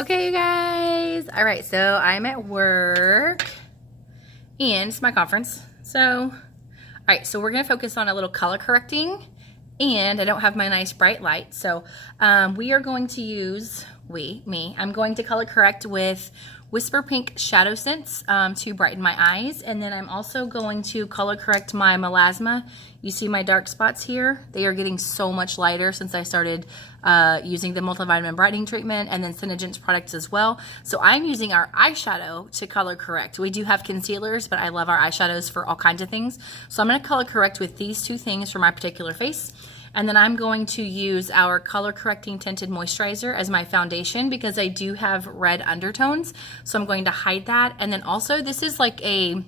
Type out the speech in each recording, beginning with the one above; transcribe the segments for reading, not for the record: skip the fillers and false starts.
Okay, you guys. All right, so I'm at work and it's my conference. So, all right, so we're gonna focus on a little color correcting, and I don't have my nice bright light. So we are going to use, I'm going to color correct with Whisper Pink Shadowsense to brighten my eyes. And then I'm also going to color correct my melasma. You see my dark spots here? They are getting so much lighter since I started using the multivitamin brightening treatment and then Synergence products as well. So I'm using our eyeshadow to color correct. We do have concealers, but I love our eyeshadows for all kinds of things. So I'm gonna color correct with these two things for my particular face. And then I'm going to use our color correcting tinted moisturizer as my foundation because I do have red undertones. So I'm going to hide that. And then also this is like a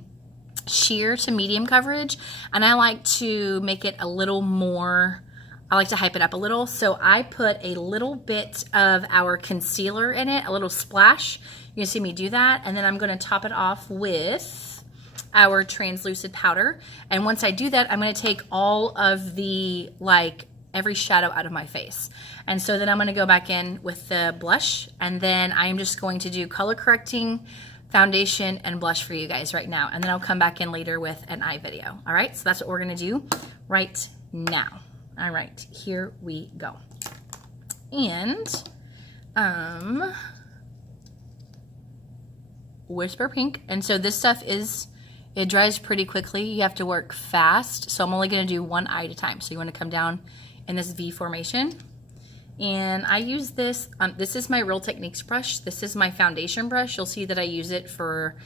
sheer to medium coverage, and I like to make it a little more, I like to hype it up a little. So I put a little bit of our concealer in it, a little splash. You can see me do that. And then I'm going to top it off with our translucent powder. And once I do that, I'm going to take all of the, like, every shadow out of my face. And so then I'm going to go back in with the blush, and then I'm just going to do color correcting, foundation, and blush for you guys right now. And then I'll come back in later with an eye video. All right, so that's what we're going to do right now. All right, here we go. And Whisper Pink. And so this stuff is, it dries pretty quickly. You have to work fast. So I'm only going to do one eye at a time. So you want to come down in this V formation. And I use this, this is my Real Techniques brush. This is my foundation brush. You'll see that I use it for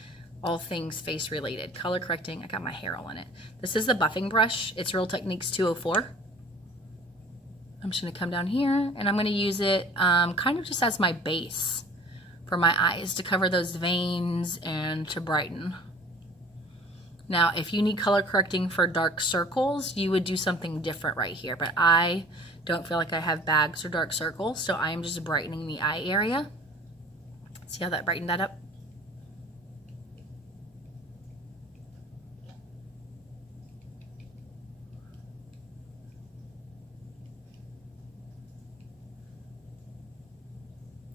all things face related. Color correcting, I got my hair all in it. This is the buffing brush. It's Real Techniques 204. I'm just gonna come down here and I'm gonna use it kind of just as my base for my eyes to cover those veins and to brighten. Now, if you need color correcting for dark circles, you would do something different right here, but I don't feel like I have bags or dark circles, so I am just brightening the eye area. See how that brightened that up?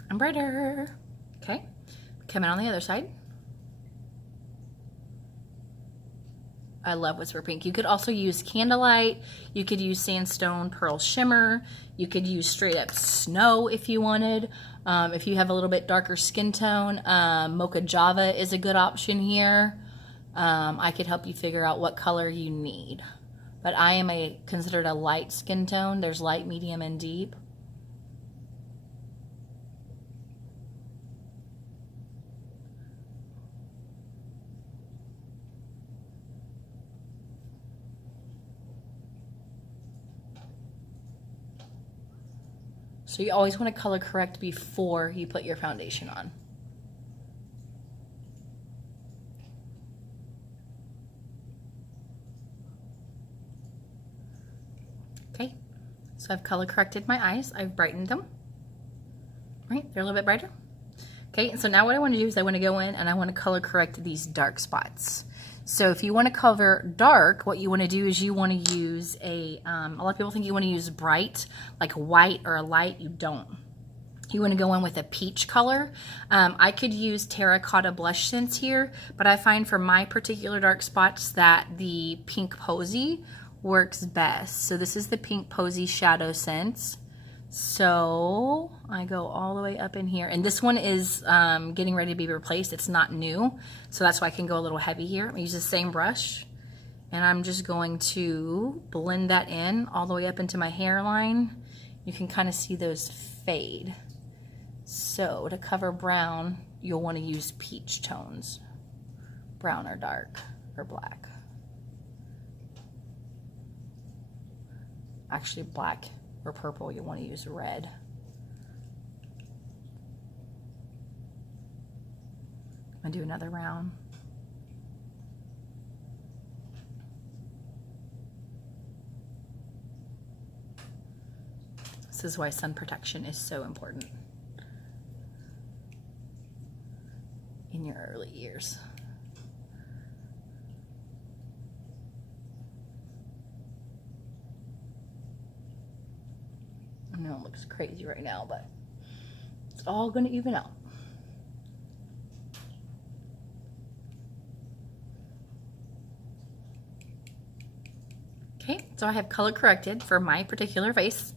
And brighter. Okay, coming on the other side. I love Whisper Pink. You could also use Candlelight. You could use Sandstone Pearl Shimmer. You could use straight up Snow if you wanted. If you have a little bit darker skin tone, Mocha Java is a good option here. I could help you figure out what color you need. But I am considered a light skin tone. There's light, medium, and deep. So you always want to color correct before you put your foundation on. Okay, so I've color corrected my eyes. I've brightened them. Right, they're a little bit brighter. Okay, so now what I want to do is I want to go in and I want to color correct these dark spots. So if you want to cover dark, what you want to do is you want to use a lot of people think you want to use bright, like white or a light. You don't. You want to go in with a peach color. I could use Terracotta Blush Sense here, but I find for my particular dark spots that the Pink Posy works best. So this is the Pink Posy Shadowsense. So I go all the way up in here, and this one is getting ready to be replaced. It's not new, so that's why I can go a little heavy here. I'm gonna use the same brush, and I'm just going to blend that in all the way up into my hairline. You can kind of see those fade. So to cover brown, you'll want to use peach tones, brown or dark or black. Actually, black or purple, you want to use red. I'm gonna do another round. This is why sun protection is so important in your early years. I know it looks crazy right now, but it's all gonna even out. So I have color corrected for my particular face.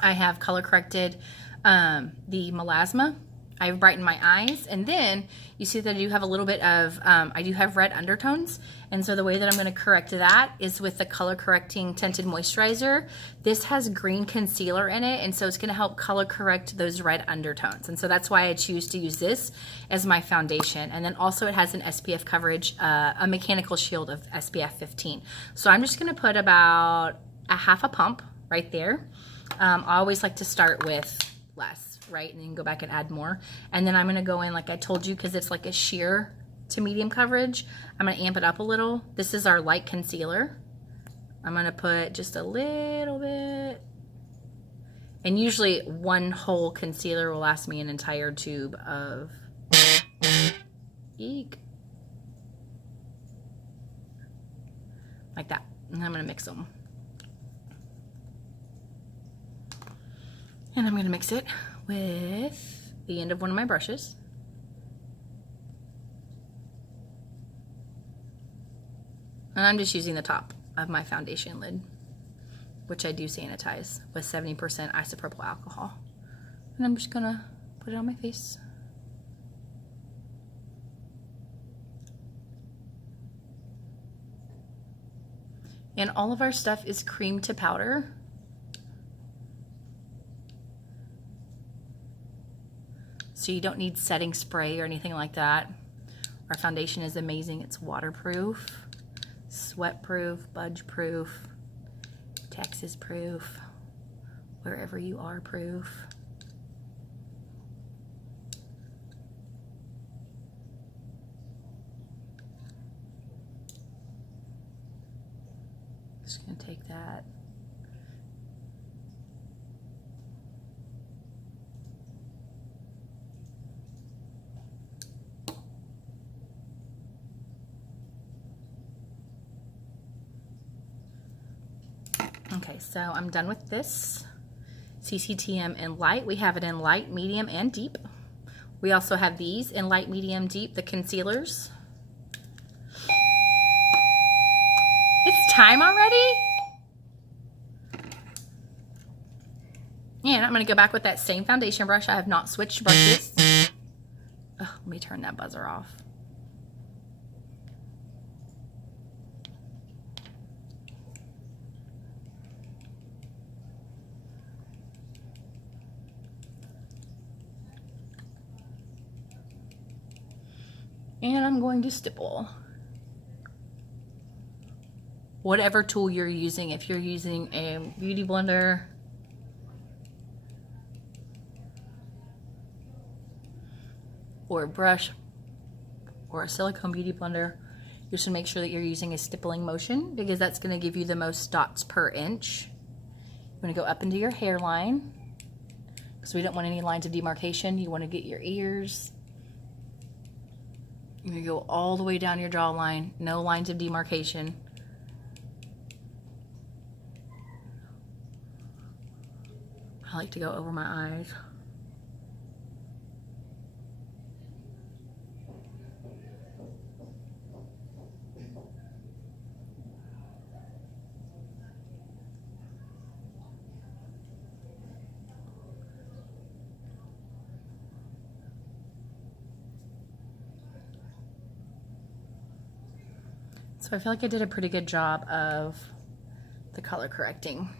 I have color corrected the melasma. I've brightened my eyes, and then you see that I do have a little bit of, I do have red undertones, and so the way that I'm going to correct that is with the color correcting tinted moisturizer. This has green concealer in it, and so it's going to help color correct those red undertones, and so that's why I choose to use this as my foundation. And then also it has an SPF coverage, a mechanical shield of SPF 15. So I'm just going to put about a half a pump right there. I always like to start with less, right, and then go back and add more. And then I'm going to go in, like I told you, because it's like a sheer to medium coverage, I'm going to amp it up a little. This is our light concealer. I'm going to put just a little bit, and usually one whole concealer will last me an entire tube of eek, like that. And I'm going to mix them. And I'm going to mix it with the end of one of my brushes. And I'm just using the top of my foundation lid, which I do sanitize with 70% isopropyl alcohol. And I'm just going to put it on my face. And all of our stuff is cream to powder. So you don't need setting spray or anything like that. Our foundation is amazing. It's waterproof, sweat proof, budge proof, Texas proof, wherever you are proof. Just gonna take that. Okay, so I'm done with this CCTM in light. We have it in light, medium, and deep. We also have these in light, medium, deep, the concealers. It's time already? And I'm going to go back with that same foundation brush. I have not switched brushes. Oh, let me turn that buzzer off. And I'm going to stipple. Whatever tool you're using, if you're using a beauty blender, or a brush, or a silicone beauty blender, you should make sure that you're using a stippling motion, because that's going to give you the most dots per inch. You're going to go up into your hairline, because we don't want any lines of demarcation. You want to get your ears. You're going to go all the way down your jawline, no lines of demarcation. I like to go over my eyes. So I feel like I did a pretty good job of the color correcting.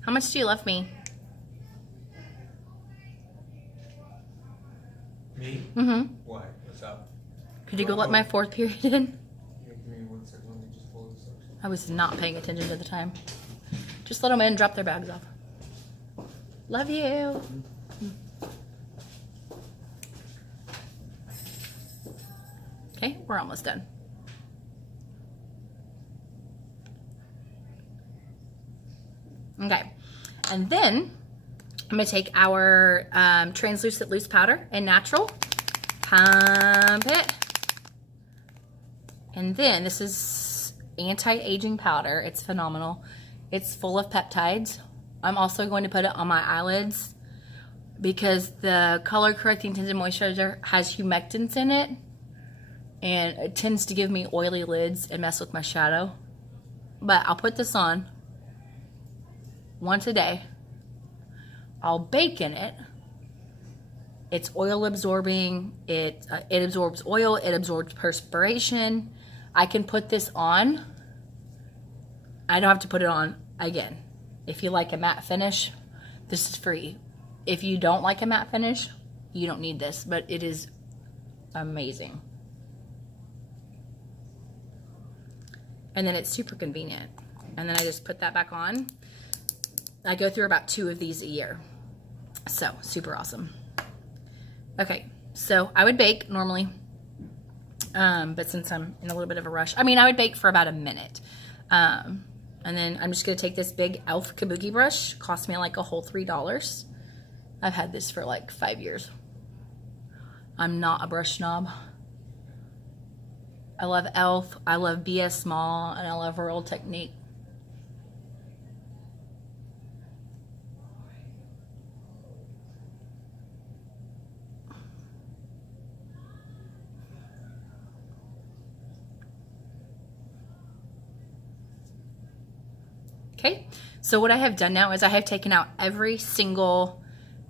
How much do you love me? Me? Mm-hmm. Why? What's up? Could you go let my fourth period in? Yeah, give me 1 second. Let me just pull this up. I was not paying attention to the time. Just let them in and drop their bags off. Love you. Okay, we're almost done. Okay, and then I'm going to take our translucent loose powder in natural, pump it, and then this is anti-aging powder. It's phenomenal. It's full of peptides. I'm also going to put it on my eyelids because the color correcting tinted moisturizer has humectants in it, and it tends to give me oily lids and mess with my shadow. But I'll put this on once a day. I'll bake in it. It's oil absorbing. It absorbs oil. It absorbs perspiration. I can put this on. I don't have to put it on again. If you like a matte finish, this is free. If you don't like a matte finish, you don't need this, but it is amazing. And then it's super convenient. And then I just put that back on. I go through about 2 of these a year. So, super awesome. Okay, so I would bake normally. But since I'm in a little bit of a rush, I mean, I would bake for about a minute. And then I'm just going to take this big e.l.f. kabuki brush. Cost me like a whole $3. I've had this for like 5 years. I'm not a brush snob. I love e.l.f., I love BS Small, and I love her old technique. Okay, so what I have done now is I have taken out every single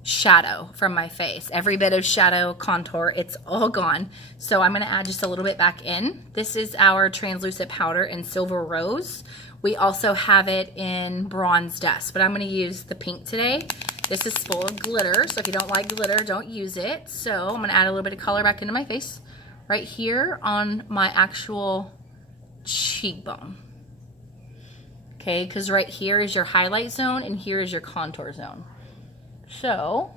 shadow from my face. Every bit of shadow contour, it's all gone. So I'm going to add just a little bit back in. This is our translucent powder in Silver Rose. We also have it in Bronze Dust, but I'm going to use the pink today. This is full of glitter, so if you don't like glitter, don't use it. So I'm going to add a little bit of color back into my face right here on my actual cheekbone. Okay, because right here is your highlight zone and here is your contour zone. So,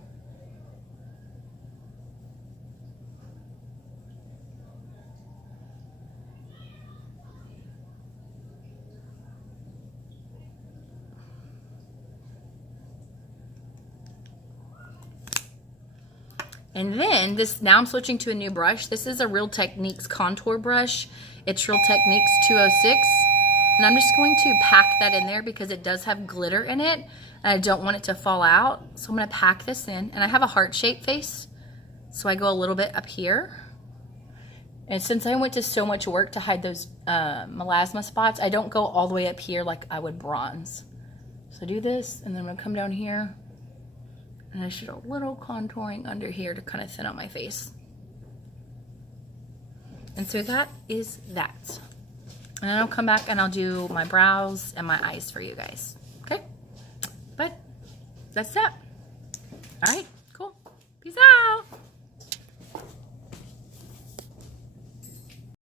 and then this, now I'm switching to a new brush. This is a Real Techniques contour brush. It's Real Techniques 206. And I'm just going to pack that in there because it does have glitter in it. And I don't want it to fall out. So I'm going to pack this in. And I have a heart-shaped face. So I go a little bit up here. And since I went to so much work to hide those melasma spots, I don't go all the way up here like I would bronze. So I do this, and then I'm going to come down here. And I should do a little contouring under here to kind of thin out my face. And so that is that. And then I'll come back and I'll do my brows and my eyes for you guys. Okay? But that's that. All right.